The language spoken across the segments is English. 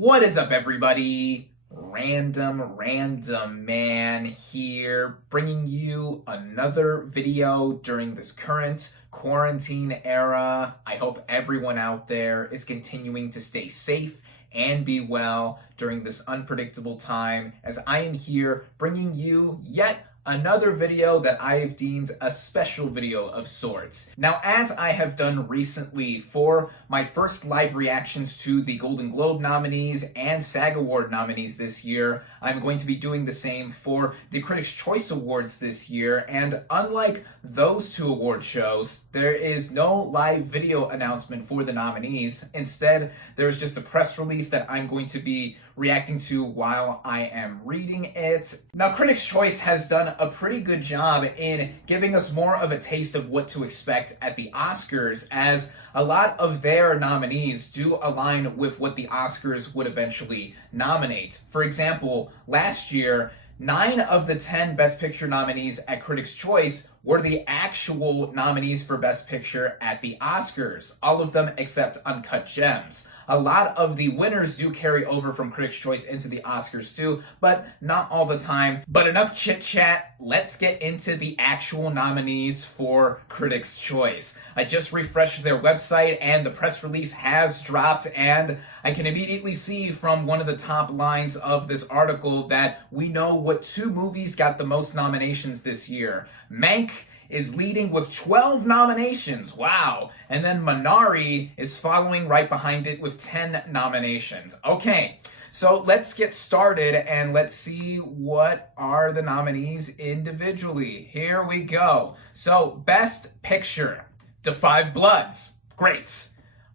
What is up, everybody? RandomRandomMan here, bringing you another video during this current quarantine era. I hope everyone out there is continuing to stay safe and be well during this unpredictable time, as I am here bringing you yet another video that I have deemed a special video of sorts. Now, as I have done recently for my first live reactions to the Golden Globe nominees and SAG Award nominees this year, I'm going to be doing the same for the Critics' Choice Awards this year, and unlike those two award shows, there is no live video announcement for the nominees. Instead, there's just a press release that I'm going to be reacting to while I am reading it. Now, Critics' Choice has done a pretty good job in giving us more of a taste of what to expect at the Oscars, as a lot of their nominees do align with what the Oscars would eventually nominate. For example, last year, 9 of the 10 Best Picture nominees at Critics' Choice were the actual nominees for Best Picture at the Oscars, all of them except Uncut Gems. A lot of the winners do carry over from Critics' Choice into the Oscars too, but not all the time. But enough chit-chat, let's get into the actual nominees for Critics' Choice. I just refreshed their website and the press release has dropped, and I can immediately see from one of the top lines of this article that we know what 2 movies got the most nominations this year. Mank is leading with 12 nominations. Wow. And then Minari is following right behind it with 10 nominations. Okay, so let's get started and let's see what are the nominees individually. Here we go. So, Best Picture, Da 5 Bloods. Great.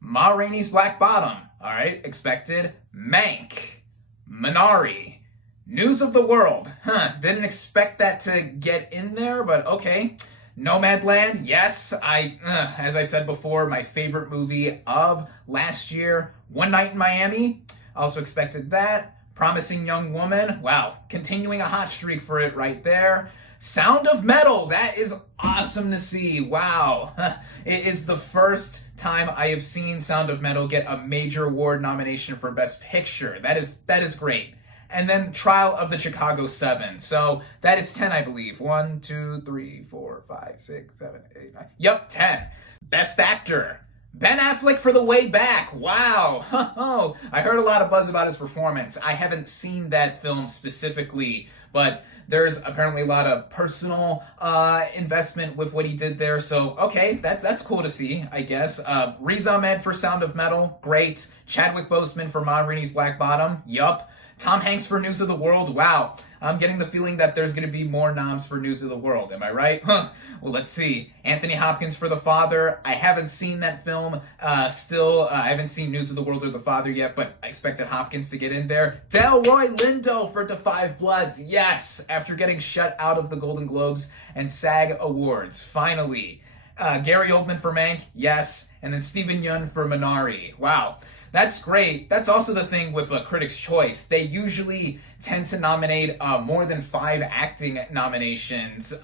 Ma Rainey's Black Bottom. All right, expected. Mank. Minari. News of the World. Didn't expect that to get in there, but okay. Nomadland, yes, as I said before, my favorite movie of last year. One Night in Miami, also expected that. Promising Young Woman, wow, continuing a hot streak for it right there. Sound of Metal, that is awesome to see, wow. It is the first time I have seen Sound of Metal get a major award nomination for Best Picture. That is great. And then Trial of the Chicago 7. So that is 10, I believe. 1, 2, 3, 4, 5, 6, 7, 8, 9. Yep, 10. Best Actor, Ben Affleck for The Way Back. Wow. I heard a lot of buzz about his performance. I haven't seen that film specifically, but there's apparently a lot of personal investment with what he did there. So, okay, that's cool to see, I guess. Riz Ahmed for Sound of Metal. Great. Chadwick Boseman for Ma Rainey's Black Bottom. Yup. Tom Hanks for News of the World. Wow. I'm getting the feeling that there's going to be more noms for News of the World. Am I right? Well, let's see. Anthony Hopkins for The Father. I haven't seen that film still. I haven't seen News of the World or The Father yet, but I expected Hopkins to get in there. Delroy Lindo for Da 5 Bloods. Yes, after getting shut out of the Golden Globes and SAG Awards. Finally. Gary Oldman for Mank. Yes. And then Stephen Yeun for Minari. Wow. That's great. That's also the thing with Critics' Choice. They usually tend to nominate more than 5 acting nominations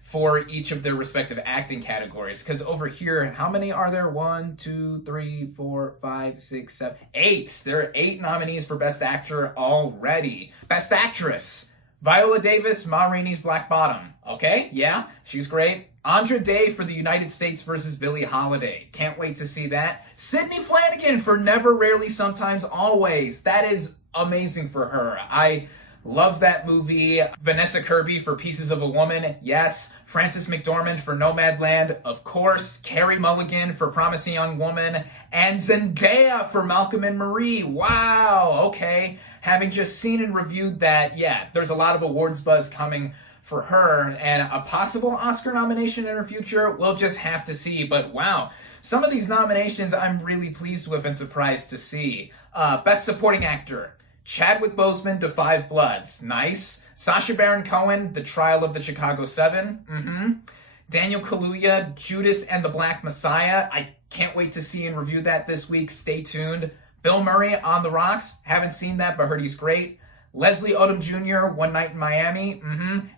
for each of their respective acting categories. Because over here, how many are there? 1, 2, 3, 4, 5, 6, 7, 8. There are 8 nominees for Best Actor already. Best Actress, Viola Davis, Ma Rainey's Black Bottom. Okay, yeah, she's great. Andra Day for The United States versus Billie Holiday. Can't wait to see that. Sydney Flanagan for Never, Rarely, Sometimes, Always. That is amazing for her. I love that movie. Vanessa Kirby for Pieces of a Woman. Yes. Frances McDormand for Nomadland. Of course. Carey Mulligan for Promising Young Woman. And Zendaya for Malcolm and Marie. Wow. Okay. Having just seen and reviewed that, yeah, there's a lot of awards buzz coming for her, and a possible Oscar nomination in her future, we'll just have to see. But wow, some of these nominations I'm really pleased with and surprised to see. Best Supporting Actor, Chadwick Boseman, Da 5 Bloods. Nice. Sacha Baron Cohen, The Trial of the Chicago 7. Daniel Kaluuya, Judas and the Black Messiah. I can't wait to see and review that this week. Stay tuned. Bill Murray, On the Rocks. Haven't seen that, but heard he's great. Leslie Odom Jr., One Night in Miami.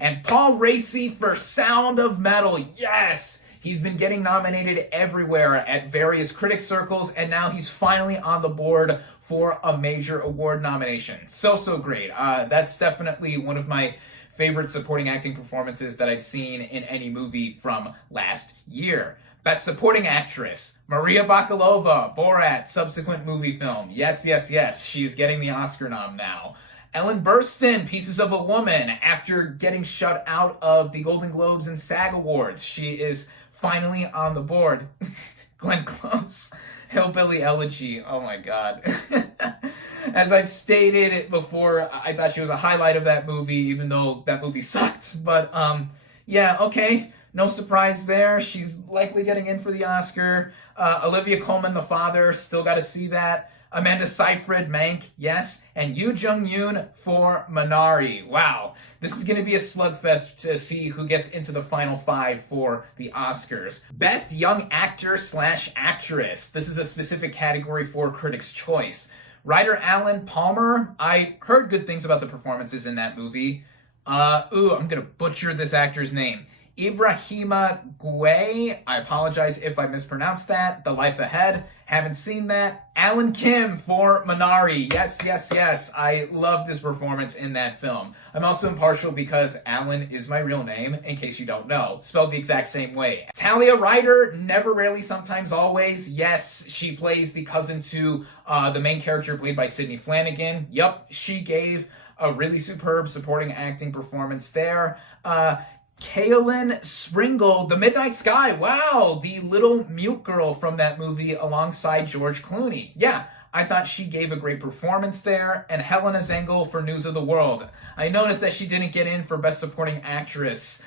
And Paul Raci for Sound of Metal. Yes! He's been getting nominated everywhere at various critic circles, and now he's finally on the board for a major award nomination. So great. That's definitely one of my favorite supporting acting performances that I've seen in any movie from last year. Best Supporting Actress, Maria Bakalova, Borat, subsequent movie film. Yes, she's getting the Oscar nom now. Ellen Burstyn, Pieces of a Woman, after getting shut out of the Golden Globes and SAG Awards. She is finally on the board. Glenn Close, Hillbilly Elegy. Oh my god. As I've stated before, I thought she was a highlight of that movie, even though that movie sucked. But, yeah, okay. No surprise there. She's likely getting in for the Oscar. Olivia Colman, The Father, still got to see that. Amanda Seyfried, Mank, yes. And Yoo Jung-yoon for Minari. Wow. This is going to be a slugfest to see who gets into the final 5 for the Oscars. Best Young Actor / Actress. This is a specific category for Critics' Choice. Writer Alan Palmer. I heard good things about the performances in that movie. I'm going to butcher this actor's name. Ibrahima Gueye, I apologize if I mispronounced that. The Life Ahead, haven't seen that. Alan Kim for Minari, yes. I loved his performance in that film. I'm also impartial because Alan is my real name, in case you don't know, spelled the exact same way. Talia Ryder, Never, Rarely, Sometimes, Always, yes, she plays the cousin to the main character played by Sydney Flanagan. Yup, she gave a really superb supporting acting performance there. Kaylin Springle, The Midnight Sky. Wow, the little mute girl from that movie alongside George Clooney. Yeah, I thought she gave a great performance there. And Helena Zengel for News of the World. I noticed that she didn't get in for Best Supporting Actress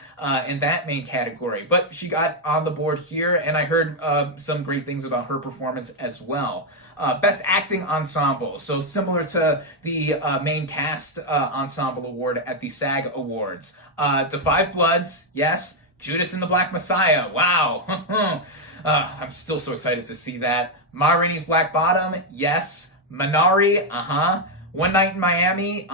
in that main category, but she got on the board here, and I heard some great things about her performance as well. Best Acting Ensemble, so similar to the main cast ensemble award at the SAG Awards. To Five Bloods, yes. Judas and the Black Messiah, wow. I'm still so excited to see that. Ma Rainey's Black Bottom, yes. Minari, One Night in Miami,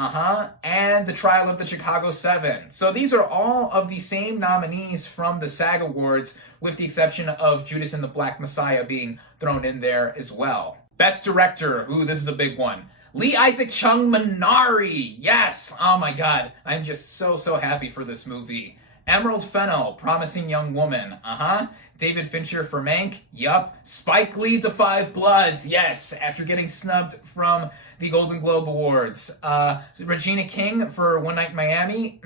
and The Trial of the Chicago 7. So these are all of the same nominees from the SAG Awards, with the exception of Judas and the Black Messiah being thrown in there as well. Best Director, this is a big one. Lee Isaac Chung, Minari, yes! Oh my god, I'm just so happy for this movie. Emerald Fennell, Promising Young Woman, David Fincher for Mank, yup. Spike Lee to Five Bloods, yes, after getting snubbed from the Golden Globe Awards. Regina King for One Night in Miami,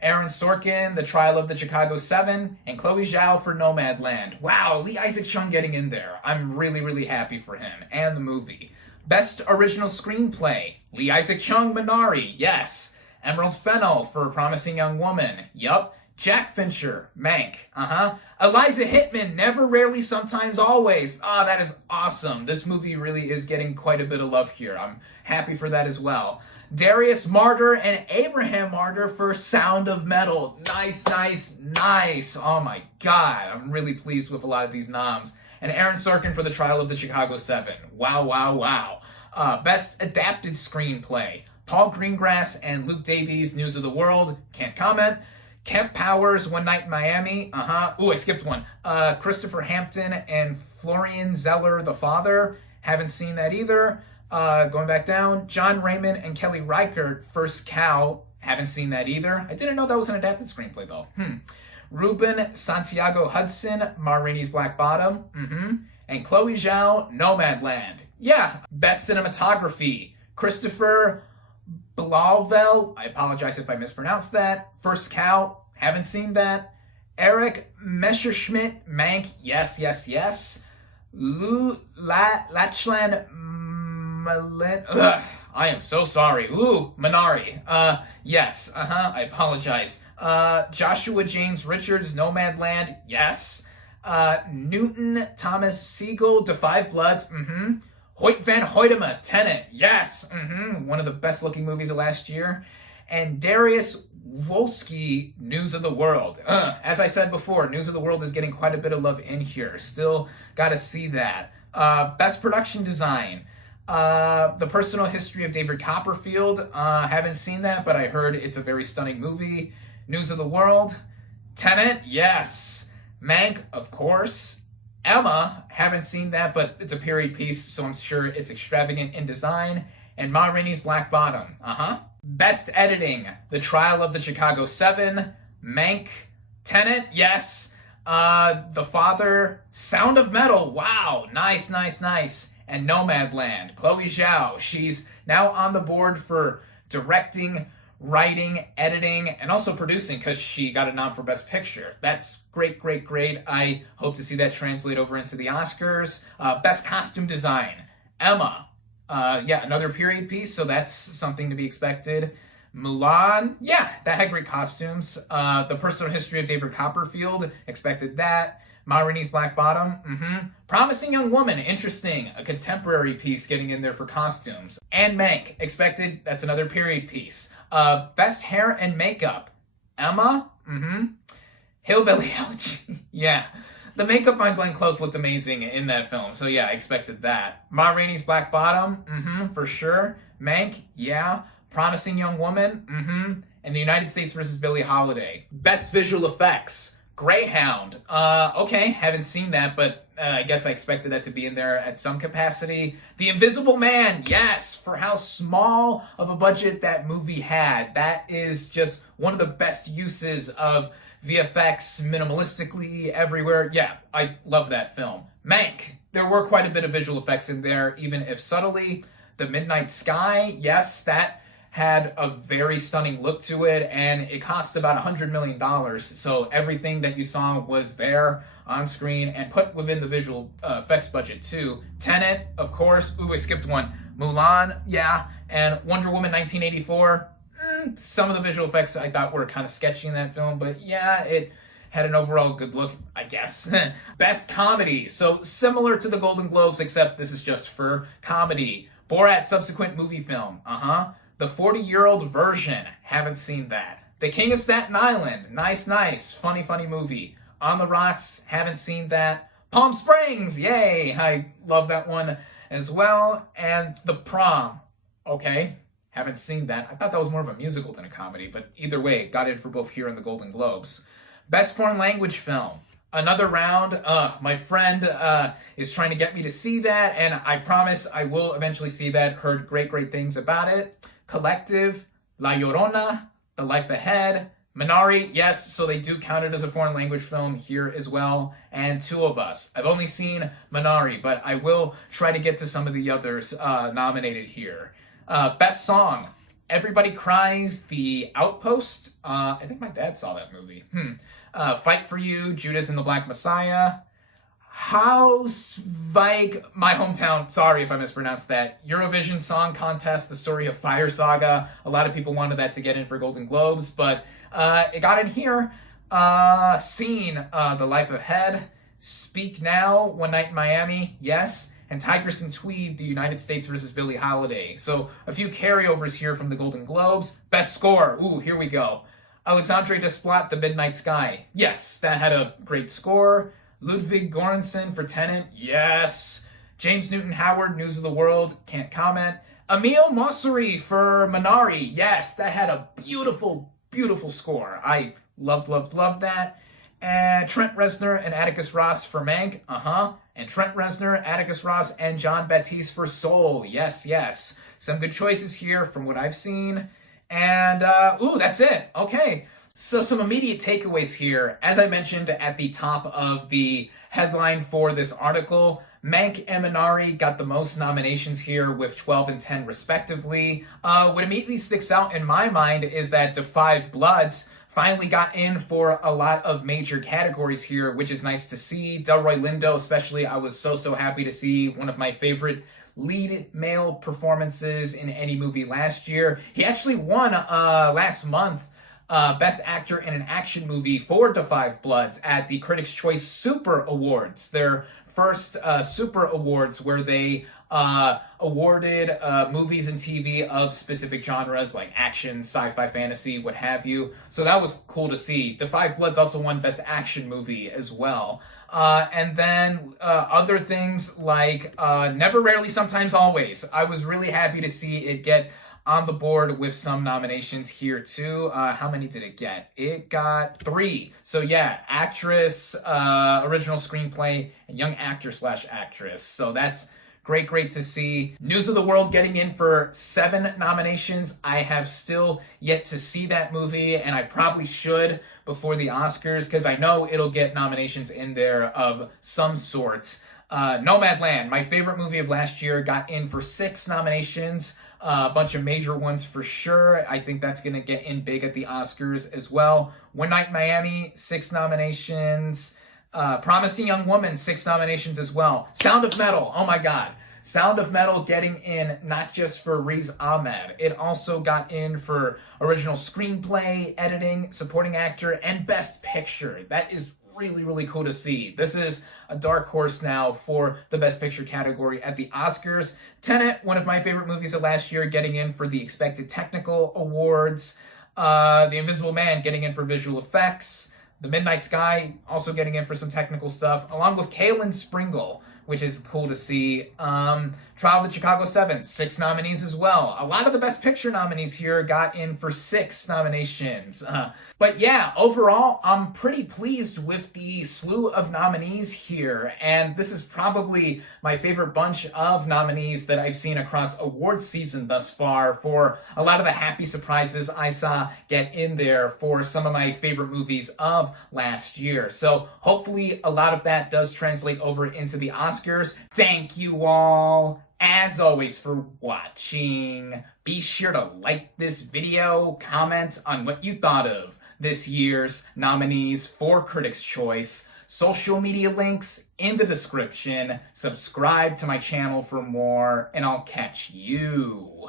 Aaron Sorkin, The Trial of the Chicago 7, and Chloe Zhao for Nomadland. Wow, Lee Isaac Chung getting in there. I'm really happy for him and the movie. Best Original Screenplay, Lee Isaac Chung, Minari, yes. Emerald Fennell for Promising Young Woman, yup. Jack Fincher, Mank, Eliza Hittman, Never, Rarely, Sometimes, Always. That is awesome. This movie really is getting quite a bit of love here. I'm happy for that as well. Darius Martyr and Abraham Martyr for Sound of Metal. Nice. Oh my god, I'm really pleased with a lot of these noms. And Aaron Sorkin for The Trial of the Chicago 7. Wow. Best Adapted Screenplay, Paul Greengrass and Luke Davies, News of the World. Can't comment. Kemp Powers, One Night in Miami. I skipped one. Christopher Hampton and Florian Zeller, The Father. Haven't seen that either. Going back down, John Raymond and Kelly Reichardt, First Cow. Haven't seen that either. I didn't know that was an adapted screenplay, though. Ruben Santiago Hudson, Ma Rainey's Black Bottom. And Chloe Zhao, Nomadland. Yeah. Best Cinematography, Christopher Blauvelt, I apologize if I mispronounced that. First Cow, haven't seen that. Eric Messerschmidt, Mank, yes. Lachlan Malin, I am so sorry. Minari, yes, I apologize. Joshua James Richards, Nomadland, yes. Newton Thomas Siegel, To Five Bloods, Hoyt Van Hoytema, Tenet, yes, one of the best looking movies of last year. And Darius Wolski, News of the World. As I said before, News of the World is getting quite a bit of love in here. Still gotta see that. Best Production Design, The Personal History of David Copperfield. Haven't seen that, but I heard it's a very stunning movie. News of the World. Tenet, yes. Mank, of course. Emma, haven't seen that, but it's a period piece, so I'm sure it's extravagant in design. And Ma Rainey's Black Bottom. Best editing: The Trial of the Chicago 7, Mank, Tenet, yes. The Father, Sound of Metal, wow, nice, nice, nice. And Nomadland, Chloe Zhao. She's now on the board for directing, writing, editing, and also producing because she got a nom for Best Picture. That's great, great, great. I hope to see that translate over into the Oscars. Best Costume Design, Emma. Another period piece, so that's something to be expected. Mulan, yeah, that had great costumes. The Personal History of David Copperfield, expected that. Ma Rainey's Black Bottom, Promising Young Woman, interesting. A contemporary piece getting in there for costumes. And Mank, expected, that's another period piece. Best Hair and Makeup, Emma, Hillbilly Elegy, yeah. The makeup on Glenn Close looked amazing in that film, so yeah, I expected that. Ma Rainey's Black Bottom, for sure. Mank, yeah. Promising Young Woman, and The United States versus Billie Holiday. Best Visual Effects, Greyhound. Okay, haven't seen that, but I guess I expected that to be in there at some capacity. The Invisible Man, yes, for how small of a budget that movie had. That is just one of the best uses of VFX, minimalistically, everywhere. Yeah, I love that film. Mank, there were quite a bit of visual effects in there, even if subtly. The Midnight Sky, yes, that had a very stunning look to it, and it cost about $100 million. So everything that you saw was there on screen and put within the visual effects budget too. Tenet, of course. Ooh, I skipped one. Mulan, yeah. And Wonder Woman 1984. Some of the visual effects I thought were kind of sketchy in that film, but yeah, it had an overall good look, I guess. Best Comedy. So similar to the Golden Globes, except this is just for comedy. Borat subsequent movie film. The 40-Year-Old Version, haven't seen that. The King of Staten Island, nice, nice, funny, funny movie. On the Rocks, haven't seen that. Palm Springs, yay, I love that one as well. And The Prom, okay, haven't seen that. I thought that was more of a musical than a comedy, but either way, got in for both here and the Golden Globes. Best Foreign Language Film, another round. My friend is trying to get me to see that, and I promise I will eventually see that. Heard great, great things about it. Collective, La Llorona, The Life Ahead, Minari, yes, so they do count it as a foreign language film here as well, and Two of Us. I've only seen Minari, but I will try to get to some of the others nominated here. Best Song, Everybody Cries, The Outpost. I think my dad saw that movie. Fight for You, Judas and the Black Messiah. Hausveig, My Hometown, sorry if I mispronounced that. Eurovision Song Contest, The Story of Fire Saga. A lot of people wanted that to get in for Golden Globes, but it got in here. Scene, The Life Ahead. Speak Now, One Night in Miami, yes. And Tigers and Tweed, The United States versus Billie Holiday. So a few carryovers here from the Golden Globes. Best Score, ooh, here we go. Alexandre Desplat, The Midnight Sky. Yes, that had a great score. Ludwig Göransson for Tenet, yes. James Newton Howard, News of the World, can't comment. Emile Mosseri for Minari, yes, that had a beautiful, beautiful score. I loved, loved, loved that. And Trent Reznor and Atticus Ross for Mank, And Trent Reznor, Atticus Ross, and John Baptiste for Soul, yes, yes. Some good choices here from what I've seen. And, that's it, okay. So some immediate takeaways here. As I mentioned at the top of the headline for this article, Mank and Minari got the most nominations here with 12 and 10 respectively. What immediately sticks out in my mind is that Da 5 Bloods finally got in for a lot of major categories here, which is nice to see. Delroy Lindo especially, I was so happy to see, one of my favorite lead male performances in any movie last year. He actually won last month Best Actor in an Action Movie for Da 5 Bloods at the Critics' Choice Super Awards, their first Super Awards where they awarded movies and TV of specific genres like action, sci-fi, fantasy, what have you. So that was cool to see. Da 5 Bloods also won Best Action Movie as well. And then other things like Never, Rarely, Sometimes, Always. I was really happy to see it get on the board with some nominations here too. How many did it get? It got 3. So yeah, actress, original screenplay, and young actor / actress. So that's great to see. News of the World getting in for 7 nominations. I have still yet to see that movie, and I probably should before the Oscars, because I know it'll get nominations in there of some sort. Nomadland, my favorite movie of last year, got in for 6 nominations. A bunch of major ones for sure. I think that's going to get in big at the Oscars as well. One Night in Miami, 6 nominations. Promising Young Woman, 6 nominations as well. Sound of Metal, oh my god. Sound of Metal getting in not just for Riz Ahmed. It also got in for original screenplay, editing, supporting actor, and best picture. That is really cool to see. This is a dark horse now for the best picture category at the Oscars. Tenet, one of my favorite movies of last year, getting in for the expected technical awards. The Invisible Man getting in for visual effects. The Midnight Sky also getting in for some technical stuff, along with Kalen Springle, which is cool to see. Trial of the Chicago 7, 6 nominees as well. A lot of the Best Picture nominees here got in for 6 nominations. But yeah, overall, I'm pretty pleased with the slew of nominees here, and this is probably my favorite bunch of nominees that I've seen across awards season thus far, for a lot of the happy surprises I saw get in there for some of my favorite movies of last year. So hopefully a lot of that does translate over into the Oscars. Thank you all, as always, for watching. Be sure to like this video, comment on what you thought of this year's nominees for Critics' Choice. Social media links in the description. Subscribe to my channel for more, and I'll catch you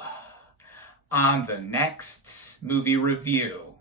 on the next movie review.